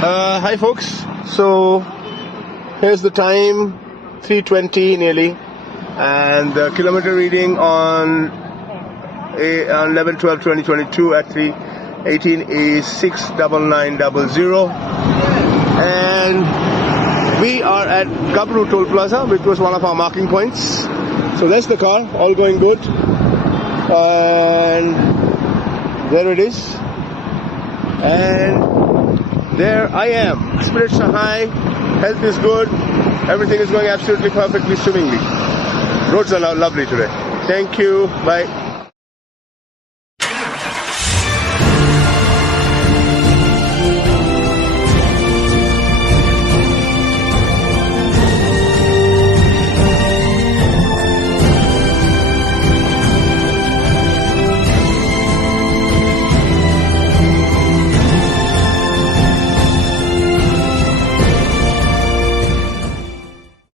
Hi folks, so here's the time, 3:20 nearly, and the kilometer reading on 11/12/2022 at 3:18 is 69900, and we are at Gabru Toll Plaza, which was one of our marking points. So that's the car, all going good, and there it is, and there I am. Spirits are high, health is good, everything is going absolutely perfectly swimmingly. Roads are lovely today. Thank you, bye.